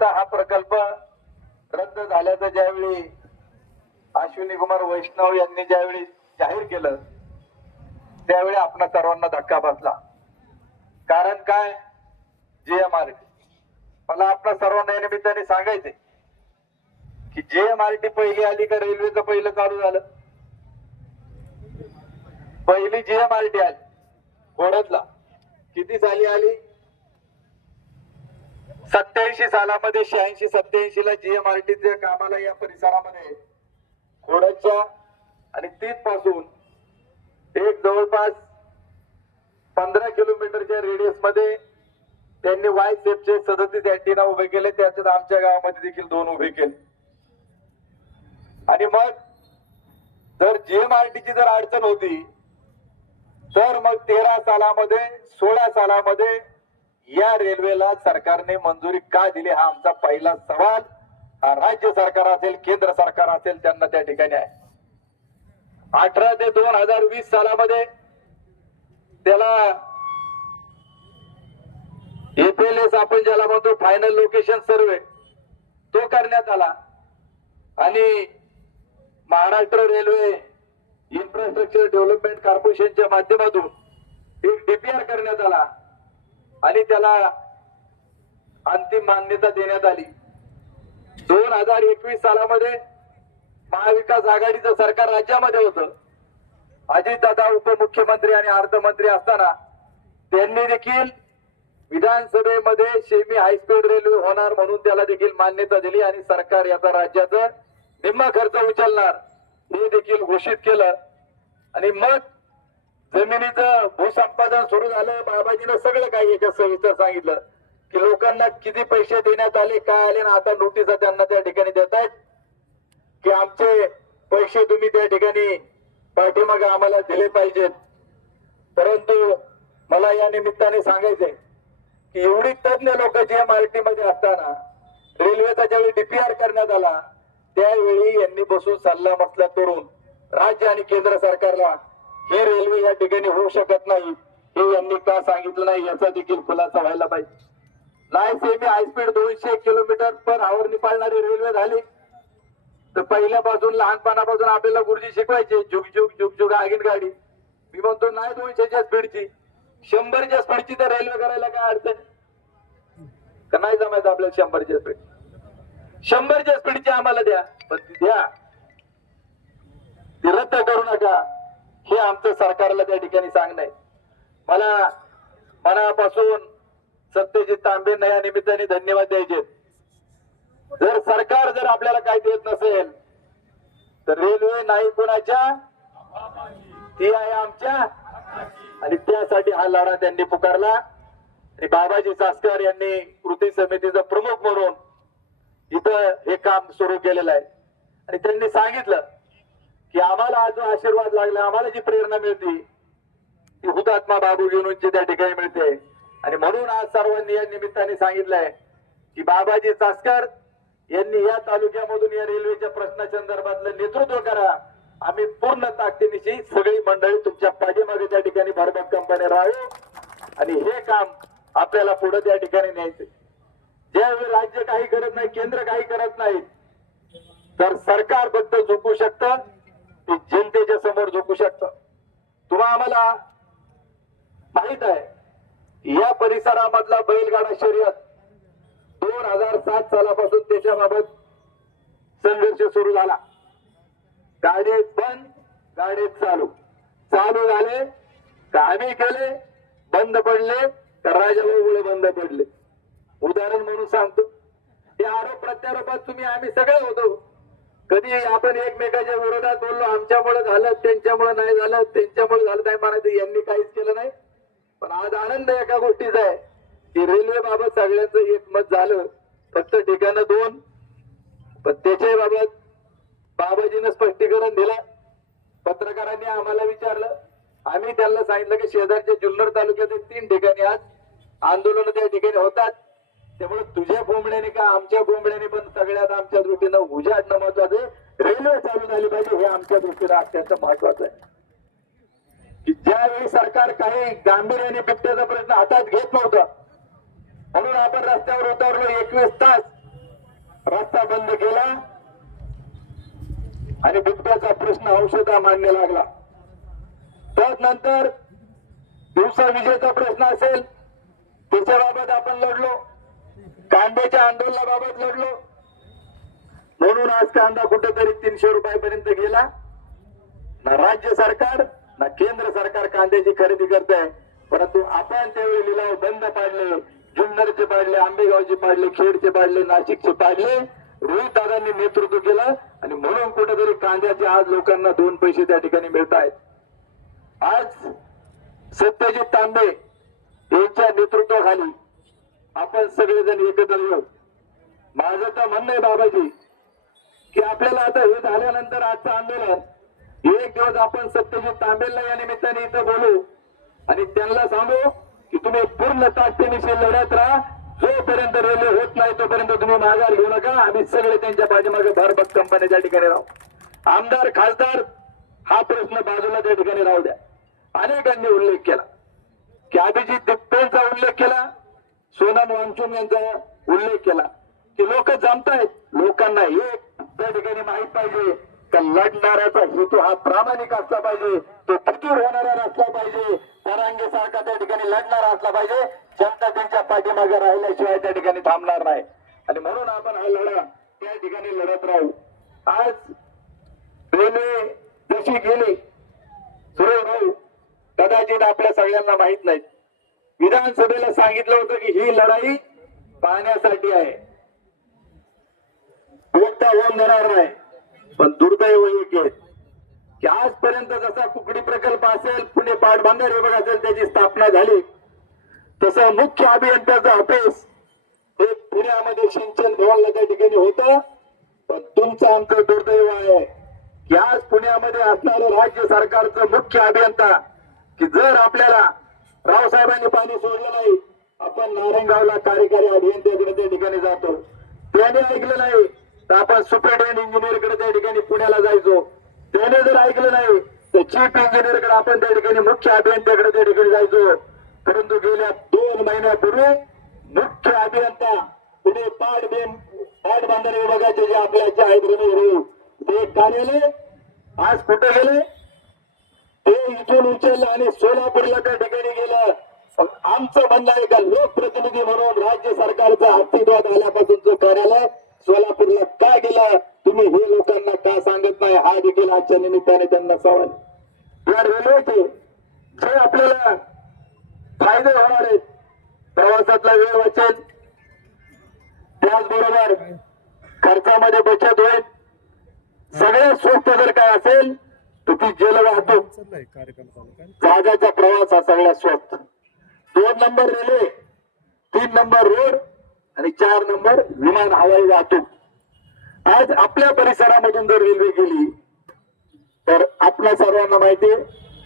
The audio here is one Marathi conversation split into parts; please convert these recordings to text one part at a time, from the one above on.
आता हा प्रकल्प रद्द झाल्याचं ज्यावेळी अश्विनी कुमार वैष्णव यांनी ज्यावेळी जाहीर केलं त्यावेळी आपणा सर्वांना धक्का बसला. कारण काय, JMRT मला आपल्या सर्वांना या निमित्ताने सांगायचे की JMRT पहिली आली का रेल्वेचं पहिलं चालू झालं? पहिली JMRT आली घोडदला. किती साली आली? 87 सालामध्ये 86-87 ला JMRTच्या कामाला या परिसरामध्ये घोडदच्या आणि तिथपासून एक जवळपास 15 किलोमीटरच्या रेडियस मध्ये त्यांनी वायसेफचे 37 अँटीना उभे केले. त्याच्यात आमच्या गावामध्ये देखील 2 उभे केले. आणि मग जर JMRTची जर अडचण होती तर मग 13 सालामध्ये 16 सालामध्ये या रेल्वेला सरकारने मंजुरी का दिली हा आमचा पहिला सवाल हा राज्य सरकार असेल केंद्र सरकार असेल त्यांना त्या ठिकाणी आहे. 18 ते 2020 सालामध्ये त्याला FLS आपण ज्याला म्हणतो फायनल लोकेशन सर्वे तो करण्यात आला आणि महाराष्ट्र रेल्वे इन्फ्रास्ट्रक्चर डेव्हलपमेंट कॉर्पोरेशनच्या माध्यमातून एक DPR करण्यात आला आणि त्याला अंतिम मान्यता देण्यात आली. 2021 सालामध्ये महाविकास आघाडीचं सरकार राज्यामध्ये होतं. अजितदादा उपमुख्यमंत्री आणि अर्थमंत्री असताना त्यांनी देखील विधानसभेमध्ये सेमी हायस्पीड रेल्वे होणार म्हणून त्याला देखील मान्यता दिली आणि सरकार याचा राज्याचा निम्मा खर्च उचलणार हे देखील घोषित केलं. आणि मग जमिनीचं भूसंपादन सुरू झालं. बाबाजीनं सगळं काही याच्या सविस्तर सांगितलं की लोकांना किती पैसे देण्यात आले काय आले ना आता नोटिसा त्यांना त्या ठिकाणी देत आहेत की आमचे पैसे तुम्ही त्या ठिकाणी पाठीमागे आम्हाला दिले पाहिजेत. परंतु मला या निमित्ताने सांगायचंय की एवढी तज्ञ लोक JMRT मध्ये असताना रेल्वेचा ज्यावेळी DPR करण्यात आला त्यावेळी यांनी बसून सल्ला मसला करून राज्य आणि केंद्र सरकारला ही रेल्वे या ठिकाणी होऊ शकत नाही हे यांनी का सांगितलं नाही याचा देखील खुलासा व्हायला पाहिजे. नाही semi high speed 200 kilometre per hour पाळणारी रेल्वे झाली तर पहिल्यापासून लहानपणापासून आपल्याला गुरुजी शिकवायचे झुक झुक झुक झुक आगीन गाडी. मी म्हणतो नाही 200च्या स्पीडची 100च्या स्पीडची तर रेल्वे करायला काय अडचण का नाही जमायचं आपल्याला 100च्या स्पीड 100च्या स्पीडची आम्हाला द्या पण ती द्या ती रद्द करू नका हे आमचं सरकारला त्या ठिकाणी सांगणं आहे. मला मनापासून सत्यजित तांबेंना या निमित्ताने धन्यवाद द्यायचे. जर सरकार जर आपल्याला काय देत नसेल तर रेल्वे नाही कोणाच्या ती आहे आमच्या आणि त्यासाठी हा लढा त्यांनी पुकारला. आणि बाबाजी सासकर यांनी कृती समितीचा प्रमुख म्हणून इथं हे काम सुरू केलेलं आहे. आणि त्यांनी सांगितलं की आम्हाला जो आशीर्वाद लागला आम्हाला जी प्रेरणा मिळते ती हुतात्मा बाबू गेनूंची त्या ठिकाणी मिळते. आणि म्हणून आज सर्वांनी या निमित्ताने सांगितलंय की बाबाजी सासकर यांनी या तालुक्यामधून या रेल्वेच्या प्रश्नासंदर्भातलं नेतृत्व करा. आम्ही पूर्ण ताकदीनिशी सगळी मंडळी तुमच्या पाठीमागे त्या ठिकाणी भरभक्कमपणे राहू आणि हे काम आपल्याला पुढे त्या ठिकाणी न्यायचे. ज्यावेळी राज्य काही करत नाही केंद्र काही करत नाही तर सरकार फक्त झोपू शकतं ते जनतेच्या समोर झोपू शकतं. तुम्हा आम्हाला माहित आहे या परिसरामधला बैलगाडा शर्यत 2007 सालापासून त्याच्याबाबत संघर्ष सुरू झाला. गाडे बंद गाडे चालू चालू झाले का आम्ही केले बंद पडले तर राजाभाऊ बंद पडले. उदाहरण म्हणून सांगतो ते आरोप प्रत्यारोपात तुम्ही आम्ही सगळे होतो. कधी आपण एकमेकाच्या विरोधात बोललो आमच्यामुळे झालं त्यांच्यामुळे नाही झालं त्यांच्यामुळे झालं नाही म्हणायचं यांनी काहीच केलं नाही. पण आज आनंद एका गोष्टीचा आहे की रेल्वे बाबत सगळ्यांचं एकमत झालं फक्त ठिकाणं 2 पण त्याच्या बाबत बाबाजीनं स्पष्टीकरण दिलं. पत्रकारांनी आम्हाला विचारलं आम्ही त्यांना सांगितलं की शेजारच्या जुन्नर तालुक्यात 3 ठिकाणी आज आंदोलन त्या ठिकाणी होतात त्यामुळे तुझ्या बोंबड्याने का आमच्या बोंबड्याने पण सगळ्यात आमच्या दृष्टीनं उजाडणं महत्वाचं रेल्वे चालू झाली पाहिजे हे आमच्या दृष्टीनं अत्यंत महत्वाचं आहे. की ज्यावेळी सरकार काही गांभीर्याने बिबट्याचा प्रश्न हातात घेत नव्हतं म्हणून आपण रस्त्यावर उतरलो 21 तास रस्ता बंद केला आणि बिबट्याचा प्रश्न औषधा मान्य लागला. त्यानंतर दिवसा विजेचा प्रश्न असेल त्याच्याबाबत आपण लढलो. कांद्याच्या आंदोलनाबाबत लढलो. म्हणून आज कांदा कुठेतरी 300 रुपयापर्यंत गेला. ना राज्य सरकार ना केंद्र सरकार कांद्याची खरेदी करत आहे. परंतु आपण त्यावेळी लिलाव बंद पाडले. जुन्नरचे पाडले, आंबेगावचे पाडले, खेडचे पाडले, नाशिकचे पाडले. रोहित दादांनी नेतृत्व केलं आणि म्हणून कुठेतरी कांद्याचे आज लोकांना 2 पैसे त्या ठिकाणी मिळत आहेत. आज सत्यजित तांबे यांच्या नेतृत्वाखाली आपण सगळेजण एकत्र येऊ. माझं तर म्हणणं आहे बाबाजी की आपल्याला आता हे झाल्यानंतर आजचं आंदोलन एक दिवस आपण सत्यजित तांबेला या निमित्ताने इथं बोलू आणि त्यांना सांगू की तुम्ही पूर्ण ताकदीनिशी लढत राहा. जोपर्यंत रेल्वे होत नाही तोपर्यंत तुम्ही माघार घेऊ नका. आम्ही सगळे त्यांच्या पाठीमागे भरभक कंपनीच्या ठिकाणी राहू. आमदार खासदार हा प्रश्न बाजूला त्या ठिकाणी राहू द्या. अनेकांनी उल्लेख केला की अभिजित दिप्पेंचा उल्लेख केला, सोनम वांचून यांचा उल्लेख केला की लोक जमतायत. लोकांना एक त्या ठिकाणी माहित पाहिजे का लढणाऱ्याचा हेतू हा प्रामाणिक असला पाहिजे, तो फितूर होणारा असला पाहिजे, परांगे सारखा त्या ठिकाणी लढणारा असला पाहिजे. जनता त्यांच्या पाठीमागे राहिल्याशिवाय त्या ठिकाणी थांबणार नाही आणि म्हणून आपण हा लढा त्या ठिकाणी लढत राहू. आज रेल्वे जशी गेली सुरू राहू कदाचित आपल्या सगळ्यांना माहित नाही. विधानसभेला सांगितलं होतं की ही लढाई पाहण्यासाठी आहे, मोठा होऊन देणार नाही. पण दुर्दैव एक आहे की आजपर्यंत जसा कुकडी प्रकल्प असेल, पुणे पाटबंधारे विभाग असेल त्याची स्थापना झाली, तसं मुख्य अभियंत्याचं ऑफिस हे पुण्यामध्ये सिंचन भवनला त्या ठिकाणी होतं. पण तुमचं आमचं दुर्दैव आहे की आज पुण्यामध्ये असणारं राज्य सरकारचं मुख्य अभियंता की जर आपल्याला रावसाहेबांनी पाणी सोडलं नाही, आपण नारायणगावला कार्यकारी अभियंत्याकडे त्या ठिकाणी जातो. त्याने ऐकलं नाही तर आपण सुपरिटेंडेंट इंजिनियरकडे त्या ठिकाणी पुण्याला जायचो. त्याने जर ऐकलं नाही तर चीफ इंजिनियरकडे आपण त्या ठिकाणी मुख्य अभियंत्याकडे त्या ठिकाणी जायचो. परंतु गेल्या 2 महिन्यापूर्वी मुख्य अभियंता पुणे पाटबंधारे विभागाचे जे आपल्याचे आहेत ते कार्यालय आज कुठे गेले, ते इथून उचललं आणि सोलापूरला त्या ठिकाणी गेलं. आमचं म्हणणं आहे का लोकप्रतिनिधी म्हणून राज्य सरकारचं अस्तित्वात आल्यापासूनचं कार्यालय सोलापूरला का गेलं, तुम्ही हे लोकांना का सांगत नाही, हा देखील आजच्या निमित्ताने त्यांना सवाल. या रेल्वेचे जे आपल्याला फायदे होणार आहेत, प्रवासातला वेळ वाचेल, त्याचबरोबर खर्चामध्ये बचत होईल. सगळ्यात स्वस्त जर काय असेल तर ती जल वाहतूक, जहाजाचा प्रवास हा सगळ्यात स्वस्त. 2 नंबर रेल्वे, 3 नंबर रोड आणि 4 नंबर विमान हवाई वाहतूक. आज आपल्या परिसरामधून जर रेल्वे गेली तर आपल्या सर्वांना माहिती आहे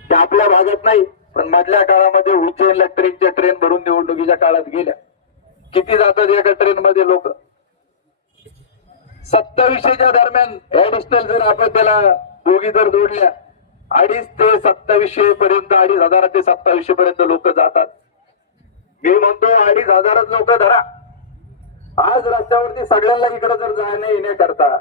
की आपल्या भागात नाही पण मधल्या काळामध्ये उज्जैनला ट्रेन भरून निवडणुकीच्या काळात गेल्या. किती जातात एका ट्रेन मध्ये लोक? 2700च्या दरम्यान ऍडिशनल जर आपण त्याला बोगी जर जोडल्या 2,500 ते 2700 पर्यंत, 2,500 ते 2700 पर्यंत लोक जातात. मी म्हणतो 2,500 लोक धरा. आज रस्त्यावरती सगळ्यांना इकडे जर जाण्या येण्याकरता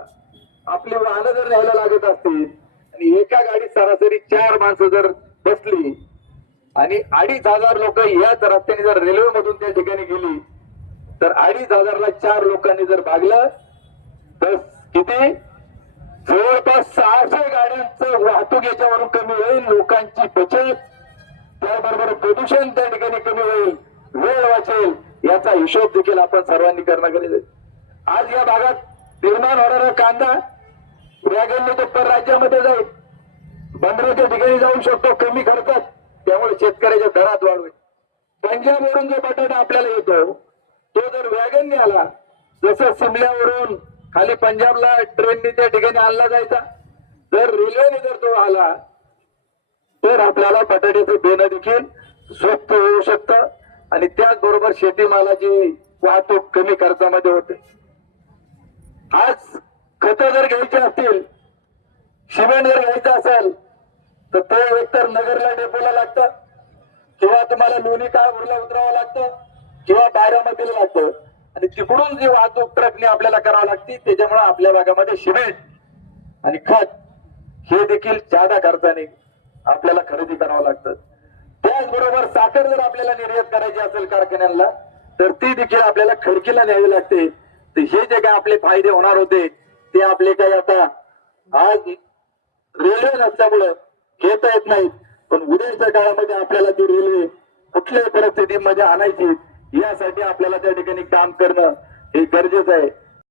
आपली वाहनं जर न्यायला लागत असतील आणि एका गाडीत सरासरी 4 माणसं जर बसली आणि 2,500 लोक याच रस्त्याने जर रेल्वे मधून त्या ठिकाणी गेली तर 2,500ला 4 लोकांनी जर भागलं तर किती? जवळपास 600 गाड्यांचं वाहतूक याच्यावरून कमी होईल. लोकांची बचत, त्याबरोबर प्रदूषण त्या ठिकाणी कमी होईल, वेळ वाचेल. याचा हिशोब देखील आपण सर्वांनी करणं गरजेचं आहे. आज या भागात निर्माण होणारा कांदा वॅगनने तो परराज्यामध्ये जाईल, बंदराच्या ठिकाणी जाऊ शकतो कमी खर्चात, त्यामुळे शेतकऱ्याच्या दरात वाढ होईल. पंजाबवरून जो बटाटा आपल्याला येतो तो जर वॅगनने आला, जसं शिमल्यावरून खाली पंजाबला ट्रेनने त्या ठिकाणी आणला जायचा, जर रेल्वेने जर तो आला तर आपल्याला बटाट्याचं बेन देखील स्वस्त होऊ शकतं आणि त्याचबरोबर शेतीमालाची वाहतूक कमी खर्चामध्ये होते. आज खतं जर घ्यायची असतील, सिमेंट जर घ्यायचं असेल तर ते एकतर नगरला डेपोला लागतं किंवा तुम्हाला लोणी काळभोरला उतरावं लागतं किंवा बारामतीला लागतं. आणि तिकडून जी वाहतूक ट्रकने आपल्याला करावी लागते त्याच्यामुळे आपल्या भागामध्ये सिमेंट आणि खत हे देखील जादा खर्चाने आपल्याला खरेदी करावं लागतं. त्याचबरोबर साखर जर आपल्याला निर्यात करायची असेल कारखान्यांना तर ती देखील आपल्याला खडकीला न्यावी लागते. तर हे जे काय आपले फायदे होणार होते ते आपले काही आता आज रेल्वे नसल्यामुळं घेता येत नाहीत. पण उद्याच्या काळामध्ये आपल्याला ती रेल्वे कुठल्याही परिस्थितीमध्ये आणायची यासाठी आपल्याला त्या ठिकाणी काम करणं हे गरजेचं आहे.